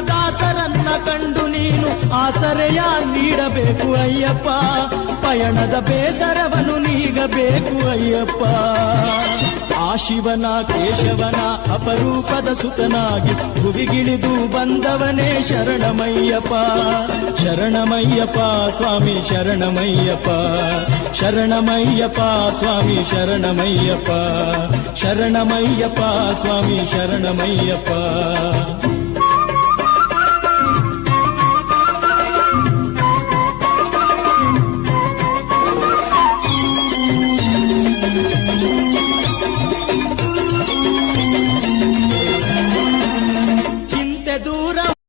ದಾಸರನ್ನ ಕಂಡು ನೀನು ಆಸರೆಯ ನೀಡಬೇಕು ಅಯ್ಯಪ್ಪ. ಪಯಣದ ಬೇಸರವನ್ನು ನೀಗಬೇಕು ಅಯ್ಯಪ್ಪ. ಆ ಶಿವನ ಕೇಶವನ ಅಪರೂಪದ ಸುತನಾಗಿ ಭುವಿಗಿಳಿದು ಬಂದವನೇ ಶರಣಮಯ್ಯಪ್ಪ. ಶರಣಮಯ್ಯಪ್ಪ ಸ್ವಾಮಿ ಶರಣಮಯ್ಯಪ್ಪ. ಶರಣಮಯ್ಯಪ್ಪ ಸ್ವಾಮಿ ಶರಣಮಯ್ಯಪ್ಪ. ಶರಣಮಯ್ಯಪ್ಪ ಸ್ವಾಮಿ ಶರಣಮಯ್ಯಪ್ಪ.